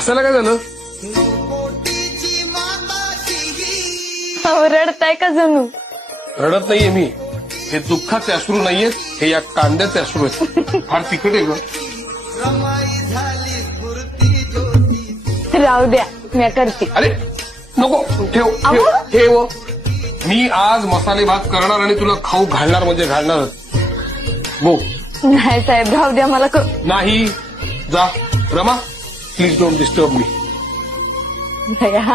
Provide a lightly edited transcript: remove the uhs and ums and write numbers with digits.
हसायला काय झालं? रडताय का जणू? रडत नाहीये मी. हे दुःखाचे अश्रू नाहीयेत, हे या कांद्याचे अश्रू आहेत. फार तिखट आहे ग. राहू द्या, मी करते. अरे नको, ठेव ठेव ठेव. मी आज मसाले भात करणार आणि तुला खाऊ घालणार म्हणजे घालणार. गो. नाही साहेब, राहू द्या मला. नाही, जा. Rama, please don't disturb me. भया